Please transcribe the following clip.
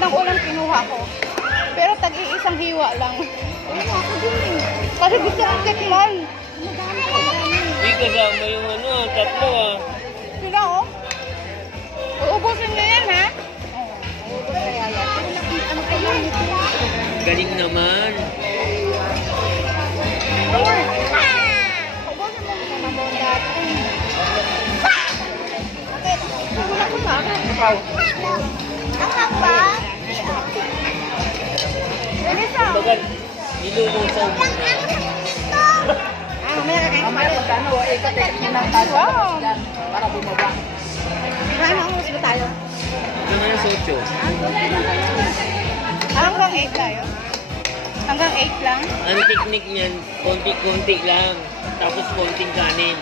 ng ulam kinuha ko. Pero tag-iisang hiwa lang. Kasi gusto ko tikman. Hindi kasama yung ano, tatlo ah. Sila oh. Uubusin niya yan ha. Galing naman. Ubusin mo muna mo dati. Wala ko na. Ang ba? Elisa. Kumbaga, nilulusaw mo na. Mamaya kakain ko pala. Magkano? Ikatek niya ng tayo. Para bumaba. Maraming ang ba tayo? Ito na yung socho. Hanggang 8 tayo. Hanggang 8 lang. Ang technique niyan, konti-konti lang. Tapos konting kanin.